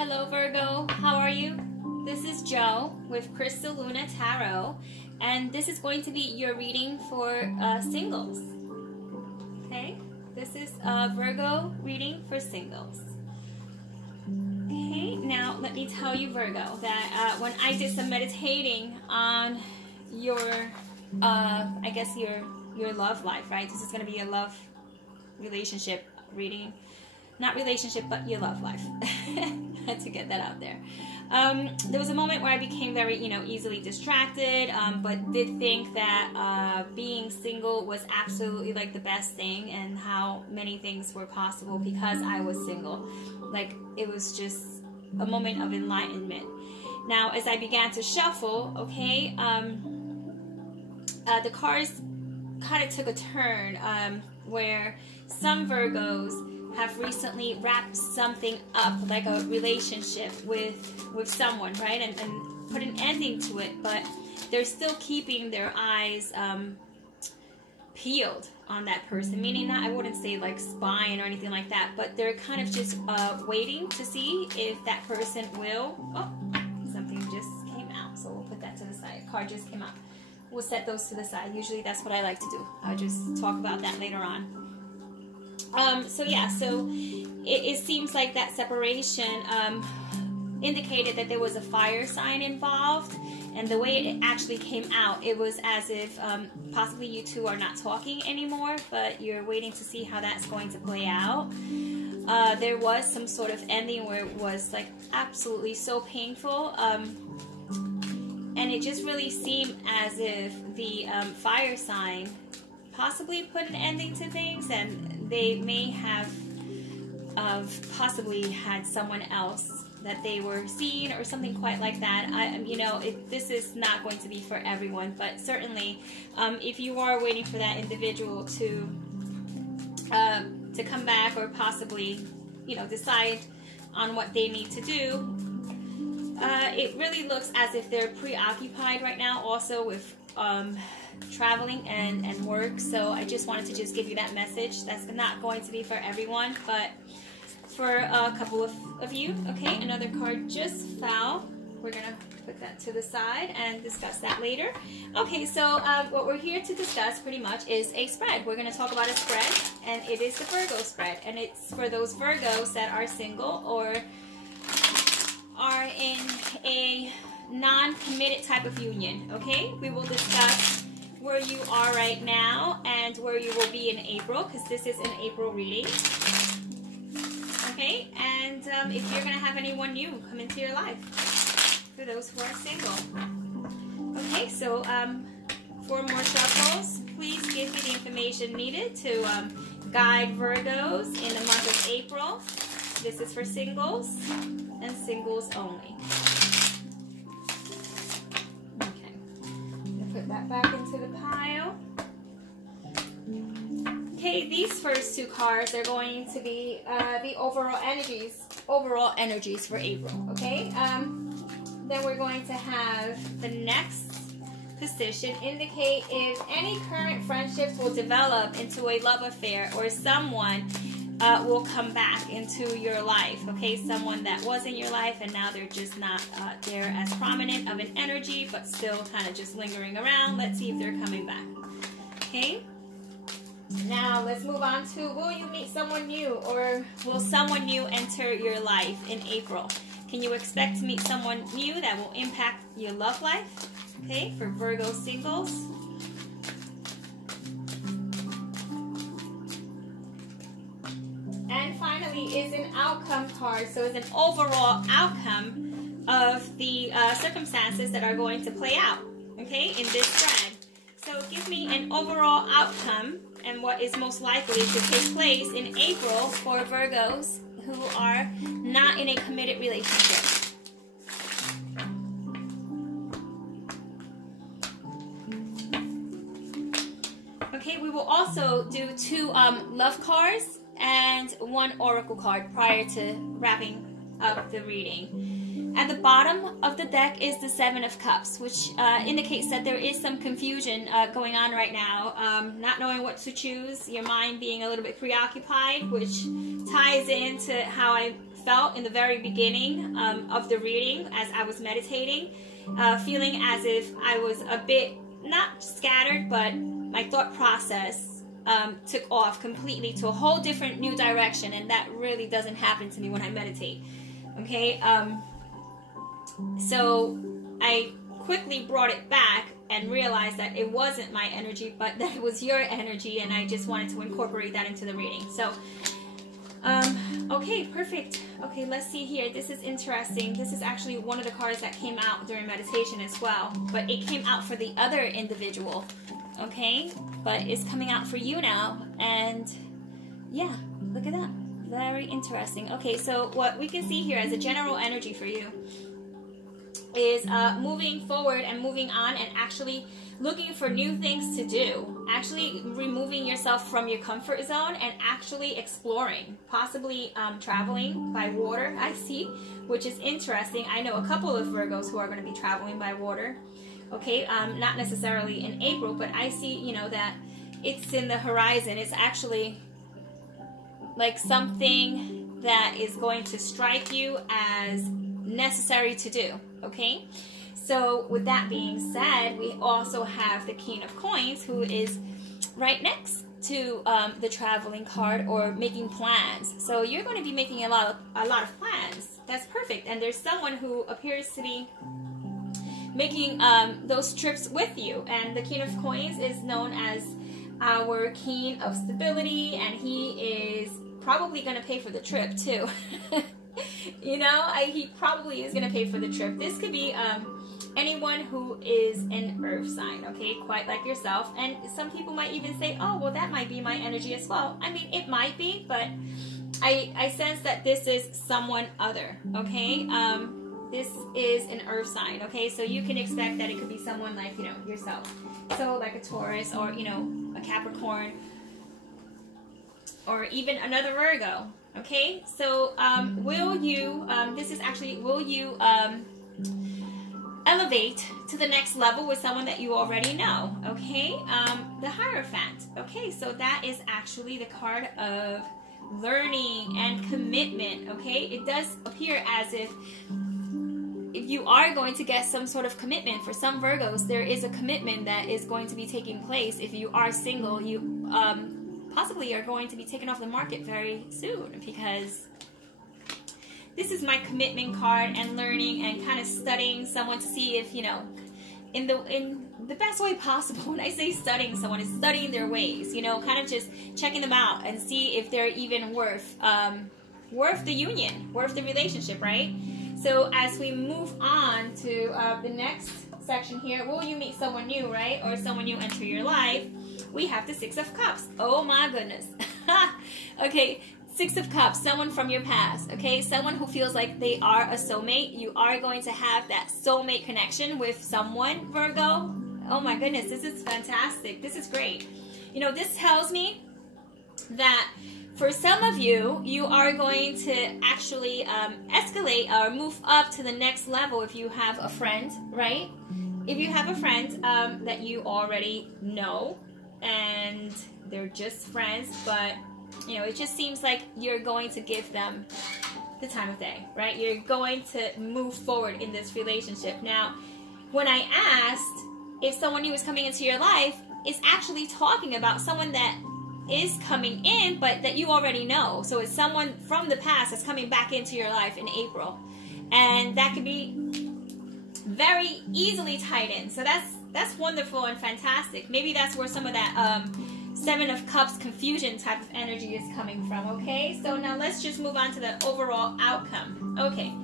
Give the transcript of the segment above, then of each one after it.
Hello Virgo, how are you? This is Joe with Crystal Luna Tarot, and this is going to be your reading for singles. Okay, this is a Virgo reading for singles. Okay, now let me tell you, Virgo, that when I did some meditating on your, I guess your love life, right? This is going to be a love relationship reading. Not relationship, but your love life. Had to get that out there. There was a moment where I became very, easily distracted, but did think that being single was absolutely like the best thing, and how many things were possible because I was single. Like, it was just a moment of enlightenment. Now, as I began to shuffle, okay, the cards kind of took a turn where some Virgos have recently wrapped something up, like a relationship with someone, right, and put an ending to it, but they're still keeping their eyes peeled on that person, meaning, not, I wouldn't say like spying or anything like that, but they're kind of just waiting to see if that person will, oh, something just came out, so we'll put that to the side. Card just came out. We'll set those to the side. Usually that's what I like to do. I'll just talk about that later on. So yeah, so it seems like that separation indicated that there was a fire sign involved, and the way it actually came out, it was as if possibly you two are not talking anymore, but you're waiting to see how that's going to play out. There was some sort of ending where it was like absolutely so painful, and it just really seemed as if the fire sign possibly put an ending to things, and they may have possibly had someone else that they were seeing or something quite like that. This is not going to be for everyone, but certainly if you are waiting for that individual to come back, or possibly decide on what they need to do, it really looks as if they're preoccupied right now also with traveling and work. So I just wanted to just give you that message. That's not going to be for everyone, but for a couple of you. Okay, another card just fell. We're gonna put that to the side and discuss that later. Okay, so what we're here to discuss pretty much is a spread. We're gonna talk about a spread, and it is the Virgo spread, and it's for those Virgos that are single or are in a non-committed type of union. Okay, we will discuss where you are right now and where you will be in April, because this is an April reading. Okay, and if you're going to have anyone new come into your life, for those who are single. Okay, so 4 more shuffles. Please give me the information needed to guide Virgos in the month of April. This is for singles and singles only. Put that back into the pile. Okay, these first 2 cards are going to be the overall energies for April. Okay, then we're going to have the next position indicate if any current friendships will develop into a love affair, or someone will come back into your life. Okay, someone that was in your life and now they're just not there as prominent of an energy, but still kind of just lingering around. Let's see if they're coming back. Okay, now let's move on to, will you meet someone new, or will someone new enter your life in April? Can you expect to meet someone new that will impact your love life? Okay, for Virgo singles. And finally is an outcome card. So it's an overall outcome of the circumstances that are going to play out, okay, in this spread. So give me an overall outcome and what is most likely to take place in April for Virgos who are not in a committed relationship. Okay, we will also do 2 love cards and 1 oracle card prior to wrapping up the reading. At the bottom of the deck is the 7 of Cups, which indicates that there is some confusion going on right now, not knowing what to choose, your mind being a little bit preoccupied, which ties into how I felt in the very beginning of the reading as I was meditating, feeling as if I was a bit, not scattered, but my thought process took off completely to a whole different new direction, and that really doesn't happen to me when I meditate. Okay, so I quickly brought it back and realized that it wasn't my energy, but that it was your energy, and I just wanted to incorporate that into the reading. So, okay, perfect. Okay, let's see here. This is interesting. This is actually one of the cards that came out during meditation as well, but it came out for the other individual, okay? But it's coming out for you now, and yeah, look at that. Very interesting. Okay, so what we can see here as a general energy for you is moving forward and moving on, and actually looking for new things to do, actually removing yourself from your comfort zone and actually exploring, possibly traveling by water, I see, which is interesting. I know a couple of Virgos who are going to be traveling by water, okay, not necessarily in April, but I see, you know, that it's in the horizon. It's actually like something that is going to strike you as necessary to do, okay? So with that being said, we also have the King of Coins, who is right next to the traveling card, or making plans. So you're going to be making a lot of plans. That's perfect. And there's someone who appears to be making those trips with you. And the King of Coins is known as our King of Stability, and he is probably going to pay for the trip too. You know, he probably is going to pay for the trip. This could be anyone who is an earth sign, okay, quite like yourself. And some people might even say, oh, well, that might be my energy as well. I mean, it might be, but I sense that this is someone other, okay? This is an earth sign, okay? So you can expect that it could be someone like, you know, yourself. So like a Taurus, or, you know, a Capricorn, or even another Virgo. Okay, so will you, this is actually, will you elevate to the next level with someone that you already know? Okay, the Hierophant. Okay, so that is actually the card of learning and commitment. Okay, it does appear as if you are going to get some sort of commitment. For some Virgos, there is a commitment that is going to be taking place. If you are single, you possibly are going to be taken off the market very soon, because this is my commitment card, and learning and kind of studying someone to see if, you know, in the best way possible. When I say studying someone, is studying their ways, you know, kind of just checking them out and see if they're even worth the union, worth the relationship, right? So as we move on to the next section here, will you meet someone new, right? Or someone new enter your life? We have the Six of Cups. Oh my goodness. Okay, Six of Cups, someone from your past, okay? Someone who feels like they are a soulmate. You are going to have that soulmate connection with someone, Virgo. Oh my goodness, this is fantastic. This is great. You know, this tells me that for some of you, you are going to actually escalate or move up to the next level if you have a friend, right? If you have a friend that you already know, and they're just friends, but you know, it just seems like you're going to give them the time of day, right? You're going to move forward in this relationship. Now, when I asked if someone new is coming into your life, it's actually talking about someone that is coming in, but that you already know. So it's someone from the past that's coming back into your life in April, and that could be very easily tied in. So that's wonderful and fantastic. Maybe that's where some of that Seven of Cups confusion type of energy is coming from. Okay, so now let's just move on to the overall outcome. Okay,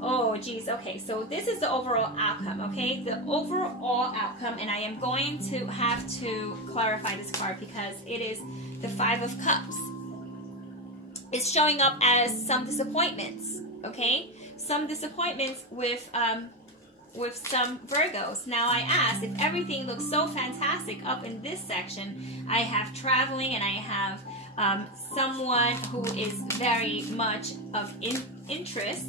oh geez. Okay, so this is the overall outcome. Okay, the overall outcome, and I am going to have to clarify this card because it is the Five of Cups. It's showing up as some disappointments. Okay, some disappointments with some Virgos. Now I asked, if everything looks so fantastic up in this section, I have traveling, and I have someone who is very much of interest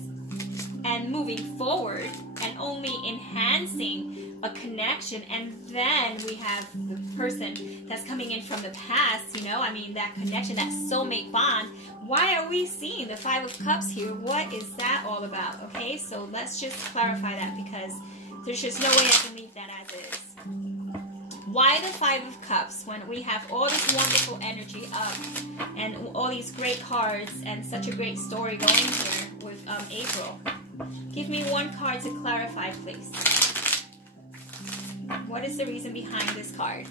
and moving forward and only enhancing a connection, and then we have the person that's coming in from the past, you know, I mean, that connection, that soulmate bond. Why are we seeing the Five of Cups here? What is that all about? Okay, so let's just clarify that, because there's just no way I can leave that as is. Why the Five of Cups when we have all this wonderful energy up and all these great cards and such a great story going here with April? Give me one card to clarify, please. What is the reason behind this card?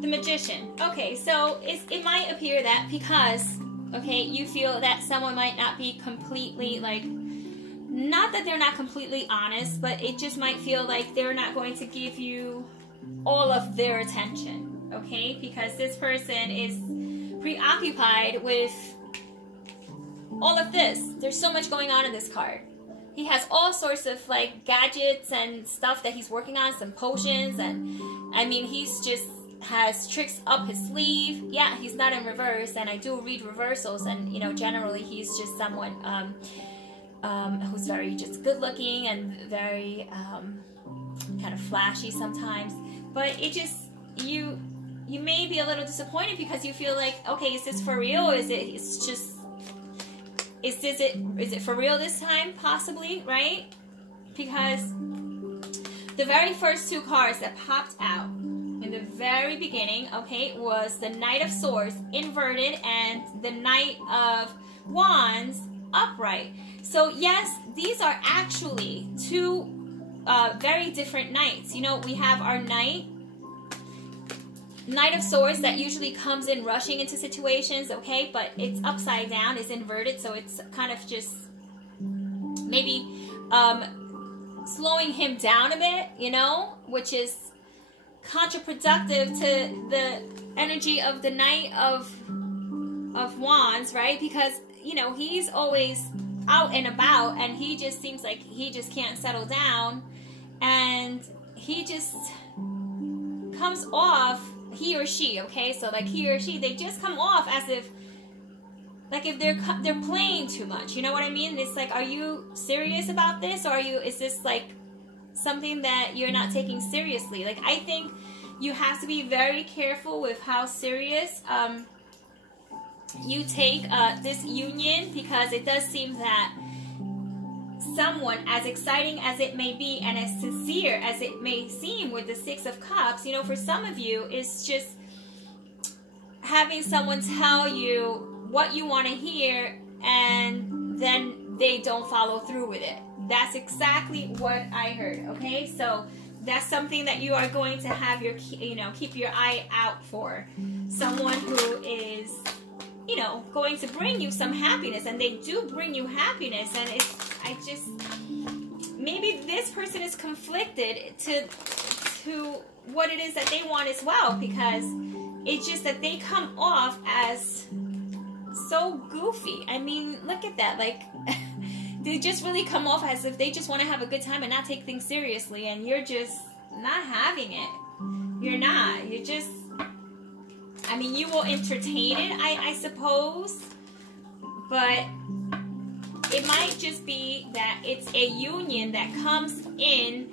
The Magician. Okay, so it might appear that because, okay, you feel that someone might not be completely, like, not that they're not completely honest, but it just might feel like they're not going to give you all of their attention. Okay, because this person is preoccupied with all of this. There's so much going on in this card. He has all sorts of like gadgets and stuff that he's working on, some potions, and I mean, he's just has tricks up his sleeve. Yeah, he's not in reverse, and I do read reversals, and you know, generally he's just someone who's very just good looking and very kind of flashy sometimes. But it just, you may be a little disappointed because you feel like, okay, is this for real? Is it for real this time? Possibly, right? Because the very first two cards that popped out in the very beginning, okay, was the Knight of Swords inverted and the Knight of Wands upright. So yes, these are actually two very different knights. You know, we have our Knight of Swords that usually comes in rushing into situations, okay, but it's upside down, it's inverted, so it's kind of just maybe slowing him down a bit, you know, which is counterproductive to the energy of the Knight of Wands, right? Because, you know, he's always out and about, and he just seems like he just can't settle down, and he just comes off, he or she, okay, so like he or she, they just come off as if, like if they're playing too much, you know what I mean? It's like, are you serious about this, or is this like something that you're not taking seriously? Like, I think you have to be very careful with how serious you take this union, because it does seem that someone, as exciting as it may be and as sincere as it may seem with the Six of Cups, you know, for some of you, it's just having someone tell you what you want to hear and then they don't follow through with it. That's exactly what I heard, okay? So that's something that you are going to have your, you know, keep your eye out for. Someone who is, you know, going to bring you some happiness, and they do bring you happiness, and it's, I just, maybe this person is conflicted to what it is that they want as well, because it's just that they come off as so goofy. I mean, look at that, like, they just really come off as if they just want to have a good time and not take things seriously, and you're just not having it. You're not. You're just, I mean, you will entertain it, I suppose, but it might just be that it's a union that comes in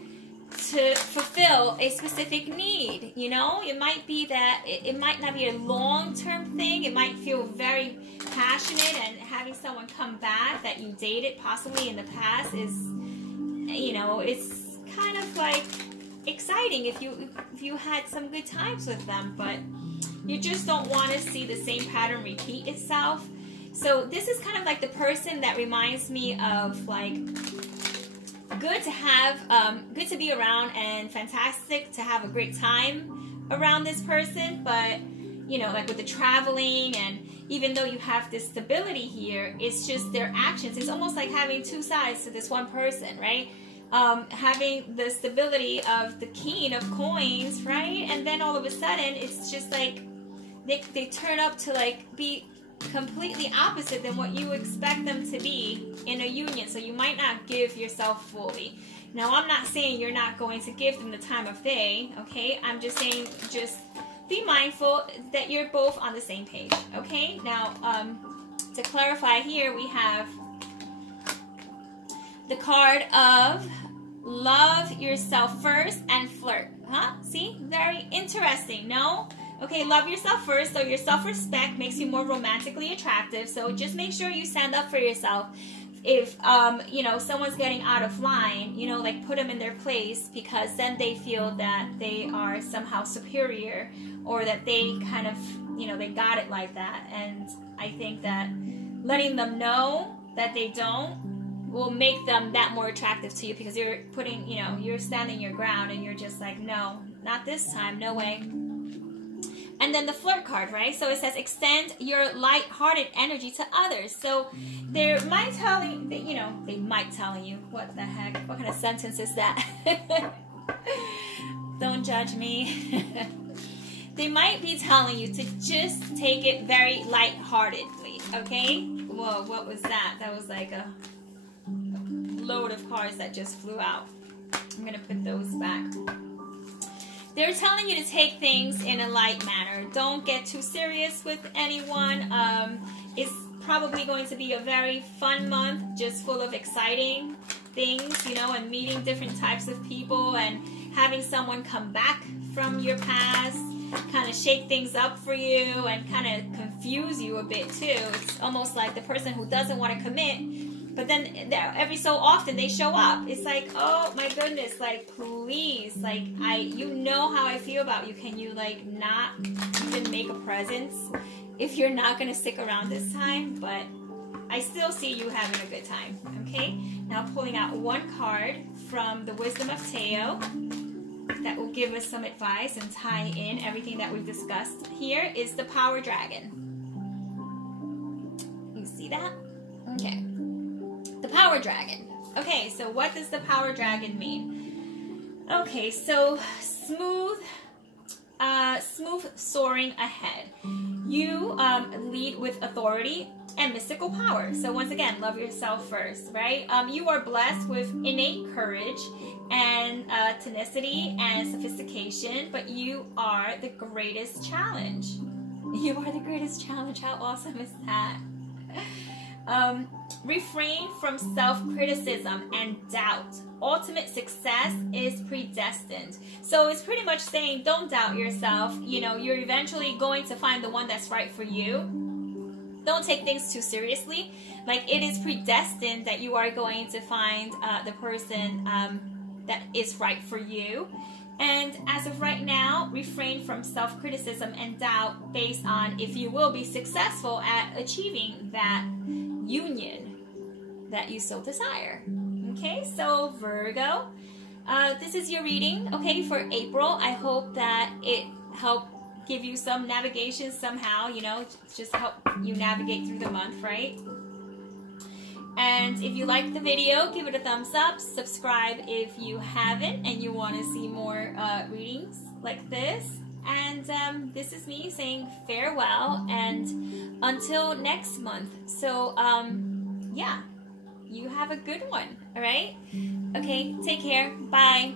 to fulfill a specific need, you know? It might be that it might not be a long-term thing. It might feel very passionate, and having someone come back that you dated possibly in the past is, you know, it's kind of like exciting if you had some good times with them, but you just don't want to see the same pattern repeat itself. So this is kind of like the person that reminds me of, like, good to have, good to be around, and fantastic to have a great time around this person. But, you know, like with the traveling, and even though you have this stability here, it's just their actions. It's almost like having two sides to this one person, right? Having the stability of the King of Coins, right? And then all of a sudden, it's just like they turn up to like be completely opposite than what you expect them to be in a union. So you might not give yourself fully. Now, I'm not saying you're not going to give them the time of day, okay? I'm just saying, just be mindful that you're both on the same page, okay? Now, to clarify here, we have the card of love yourself first and flirt. Huh? See? Very interesting, no? Okay, love yourself first. So your self-respect makes you more romantically attractive. So just make sure you stand up for yourself. If, you know, someone's getting out of line, you know, like put them in their place, because then they feel that they are somehow superior, or that they kind of, you know, they got it like that. And I think that letting them know that they don't will make them that more attractive to you, because you're putting, you know, you're standing your ground and you're just like, no, not this time, no way. And then the flirt card, right? So it says extend your light-hearted energy to others. So they might tell you, you know, they might tell you, what the heck? What kind of sentence is that? Don't judge me. They might be telling you to just take it very light-heartedly, okay? Whoa, what was that? That was like a load of cards that just flew out. I'm going to put those back. They're telling you to take things in a light manner. Don't get too serious with anyone. It's probably going to be a very fun month, just full of exciting things, you know, and meeting different types of people, and having someone come back from your past, kind of shake things up for you and kind of confuse you a bit too. It's almost like the person who doesn't want to commit, but then every so often they show up. It's like, oh my goodness, like please, like you know how I feel about you. Can you like not even make a presence if you're not going to stick around this time? But I still see you having a good time, okay? Now pulling out one card from the Wisdom of Teo that will give us some advice and tie in everything that we've discussed here is the Power Dragon. You see that? Okay. The Power Dragon. Okay, so what does the Power Dragon mean? Okay, so smooth soaring ahead. You lead with authority and mystical power. So once again, love yourself first, right? You are blessed with innate courage and tenacity and sophistication, but you are the greatest challenge. You are the greatest challenge. How awesome is that? Refrain from self-criticism and doubt. Ultimate success is predestined. So it's pretty much saying don't doubt yourself. You know, you're eventually going to find the one that's right for you. Don't take things too seriously. Like it is predestined that you are going to find the person that is right for you. And as of right now, refrain from self-criticism and doubt based on if you will be successful at achieving that union that you so desire. Okay, so Virgo, this is your reading, okay, for April. I hope that it helped give you some navigation somehow, you know, just help you navigate through the month, right? And if you liked the video, give it a thumbs up. Subscribe if you haven't and you want to see more readings like this. And this is me saying farewell and until next month. So, yeah, you have a good one, all right? Okay, take care. Bye.